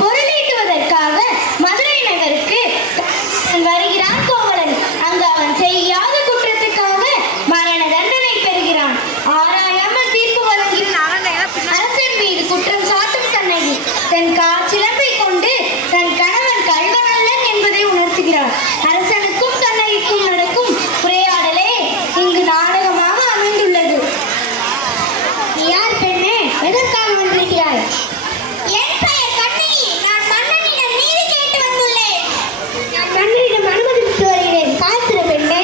பொருளீட்டுவதற்காக மதுரை நகருக்கு வருகிறான் கோவலன். அங்கு அவன் செய்யாத குற்றத்துக்காக மரண தண்டனை பெறுகிறான். ஆராயாமல் தீர்ப்பு வழங்கினான். அரசன் மீது குற்றம் சாட்டும் கண்ணகி தன் காற்சிலம்பை கொண்டு தன் கணவன் கள்வனல்லன் என்பதை உணர்த்துகிறார். அரசனுக்கும் கண்ணகிக்கும் நடக்கும் உரையாடலே இங்கு நாடகமாக அமைந்துள்ளது. யார் பெண்ணே, எதற்காக வந்திருக்கிறாய்? என் பெயர் கண்ணகி. நான் மன்னனிடம் நீதி கேட்டு வந்துள்ளேன். நான் மன்னனிடம் அனுமதி விட்டு வருகிறேன். காத்திர பெண்ணே.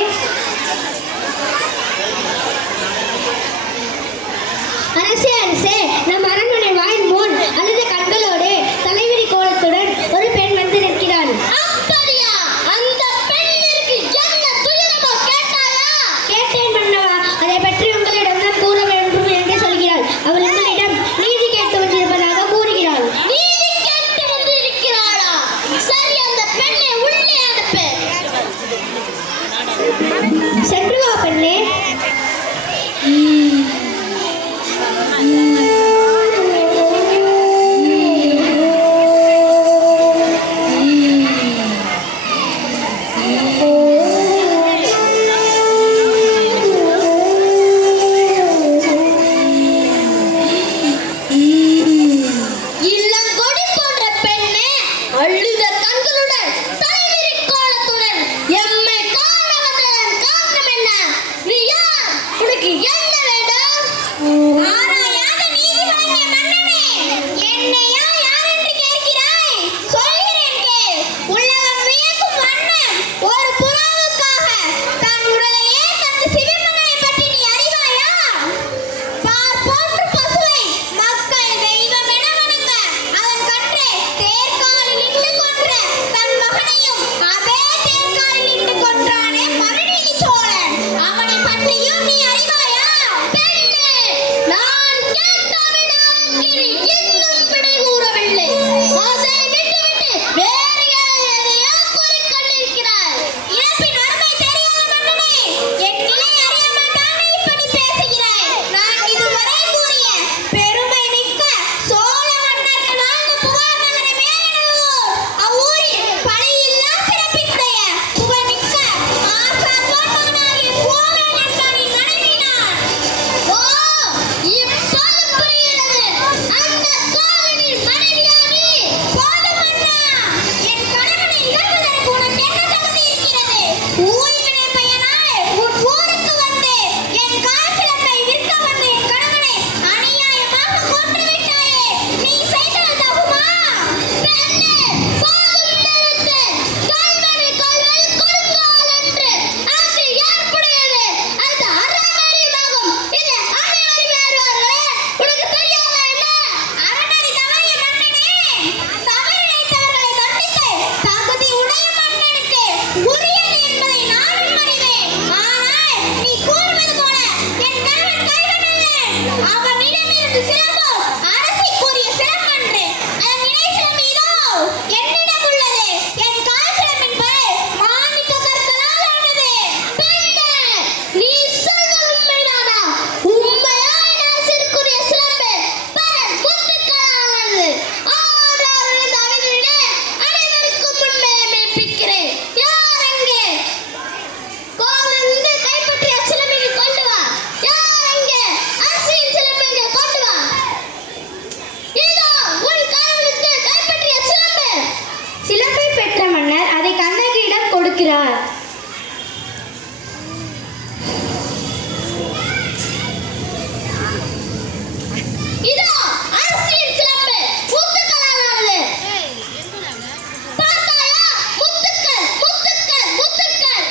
அரசே அரசே, நம் அரண்மனை வாயில் முன் அழுத கண்களோடு தலைவிரி கோலத்துடன் ஒரு பெண் வந்து நிற்கிறாள். அப்படியா? அந்த பெண்ணிற்கு என்ன துயரமோ கேட்டாயா? கேட்டேன் மன்னவா. அதை பற்றி உங்களிடம் தான் கூற வேண்டும் என்று சொல்கிறாள். அவள் உங்களிடம் நீதி கேட்டு வந்திருப்பதாக கூறுகிறாள். நீதி கேட்டு வந்து இருக்கிறாளா? சரி, அந்த பெண்ணை உள்ளே அனுப்பு. சென்று வா பெண்ணே. இளங்கொடி போன்ற பெண்ணே, அழுத கண்களுடன் தலைவிரி கோலத்துடன் எம்மை காண வந்ததன் காரணம் என்ன? நீ யார்? உனக்கு என்ன வேண்டும்? ஆராயாத நீதி வழங்கிய மன்னனே, என்னையா யார் என்று கேட்கிறாய்? சொல்கிறேன் கேள். உலகம் வியக்கும் மன்னன் ஒரு புறாவுக்காக தன் உடலையே தந்து சிவமன்னனை பற்றி நீ அறிவாயா? பார் போன்ற பசுவை மக்கள் தெய்வம் என வணங்க அதன் கன்றே தேர்காலில் இட்டு கொன்ற தன் மகனையும் அதே தேர்காலில் இட்டு கொன்றானே மருநீலி சோழன், அவனை பற்றியும் நீ அறிவாயா? பெண்ணே, நான் கேட்டவிடம் இனி இன்னும் விடை கூறவில்லை. அதை விட்டுவிட்டு வேறு எதையோ கூறிக் கொண்டிருக்கிறாய். இறப்பின் அருமை தெரியாத மன்னனே, என் நிலை அறியாமல் தானே இப்படி பேசுகிறாய்? நான் இதுவரை கூறிய பெருமை மிக்க சோழ மன்னர்கள் வாழ்ந்த புகார் நகரமே எனது ஊர். அவ்வூரில் பழியில்லா சிறப்பினுடைய புகழ்மிக்க ஆசான் பொன்மகனாகிய கோவலன் என்பவனின் மனைவி நான். ஓ, இப்போது புரிகிறது. அந்த கோவலனின் மனைவியா நீ? போதும் மன்னா, என் கணவனை இழப்பதற்கு உனக்கு என்ன தகுதி இருக்கிறது? ஊழ்வினை பயனாய் உன் ஊருக்கு வந்து என் கால்சிலம்பை விற்க வந்த என் கணவனை அநியாயமாக கொன்று விட்டாயே, நீ செய்தது தகுமா? பெண்ணே, போதும் நிறுத்து. கள்வனை கொல்வது கொடுங்கால் என்று அங்கு ஏற்புடையது. அது அறநெறியாகும். இது அனைவரும் ஏறுவார்களே, உனக்கு தெரியாதா என்ன? அறநெறி தவறிய மன்னனே, தவறிழைத்தவர்களை தண்டிக்க தகுதி உடைய மன்னனுக்கு உரியது என்பதை நானும் அறிவேன். ஆனால் நீ கூறுவது போல என் கணவன் கள்வனல்லன். அவனிடமிருந்து சிலம்போ அரசிக்குரிய சிலம்பன்று. அதன் இணை சிலம்பு இதோ என்னிடம் உள்ளது. என் கால் சிலம்பின் பெயர் மாணிக்க கற்களால் ஆனது. பெண்ணே, நீ சொல்வது உண்மைதானா? உண்மையான அரசிற்குரிய சிலம்பு பெயர் முத்துக்களாலானது. ஆதாரம் இந்த அவைகளிலே அனைவருக்கும் முன்னே மெய்ப்பிக்கிறேன். யார் அங்கே? கோவலனிலிருந்து கைப்பற்றிய சிலம்பை கொண்டு வா. யார் அங்கே? அரசியின் சிலம்பை கொண்டு வா. இதோ உன் கணவனுக்கு கைப்பற்றிய சிலம்பு. சிலம்பை பெற்ற மன்னர் அதை கண்ணகியிடம் கொடுக்கிறார். இதோ அரசியின் சிலம்பு முத்துக்களாலானது. பார்த்தாயா? முத்துக்கள், முத்துக்கள், முத்துக்கள்.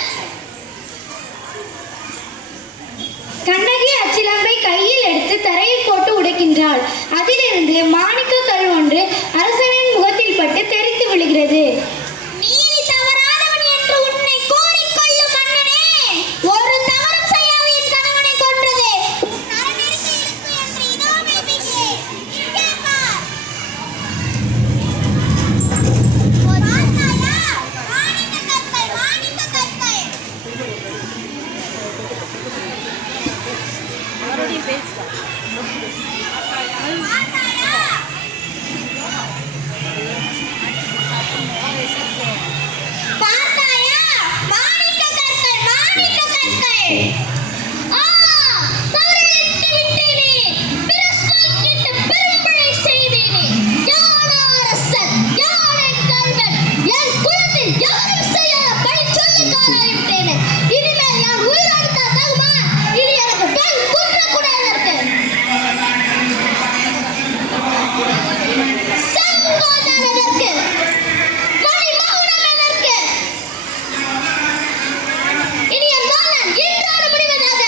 கண்ணகி அச்சிலம்பை கையில் எடுத்து தரையில் போட்டு உடைக்கின்றாள். அதிலிருந்து மாணிக்க கல் ஒன்று அரசனின் முகத்தில் பட்டு தெரித்து விழுகிறது. நீதி தவறாதவன் என்று உன்னை கோரிக்கொள்ளும் மன்னனே, ஒரு தவறும் செய்யாத என் கணவனை கொன்றது உன் அறநெறிக்கு இழுக்கு என்று இதோ மெய்ப்பிக்கிறேன். இங்கே பார். பார்த்தாயா? மாணிக்க கற்கள், மாணிக்க கற்கள். பார்த்தாயா? மாணிக்க கற்கள், மாணிக்க கற்கள். ஆ, தவறிழைத்து விட்டேனே. பிரஸ்வல் கிட்ட பெரும்பழை செய்தேனே. யானை அரசன், யானை கல்வன், என் குலத்தில் யாரும் செய்யாத பழி சொல்லிக்காராயிட்டேனே. இனிமேல் யார் உயிரோடுத்தா தகுமா? இனி எனக்கு பெண் குன்ற கூட இருக்கு. செங்கோடன் எதற்கு? மணிமகுடம் எதற்கு? இனி என் காலம் இன்றோடு முடிவதாக.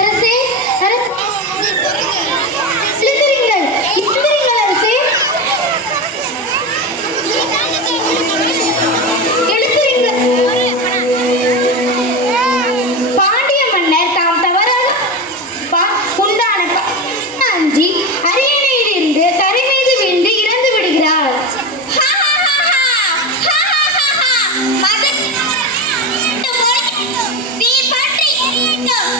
அரசே, எழுந்திருங்கள், எழுந்திருங்கள் அரசே. எழுந்திருங்கள். பாண்டிய மன்னர் தாம் தவறாக உண்டான அஞ்சி அரியணையிலிருந்து தரை மீது விழுந்து இறந்து விடுகிறார். தீ பற்றி எரியட்டும்.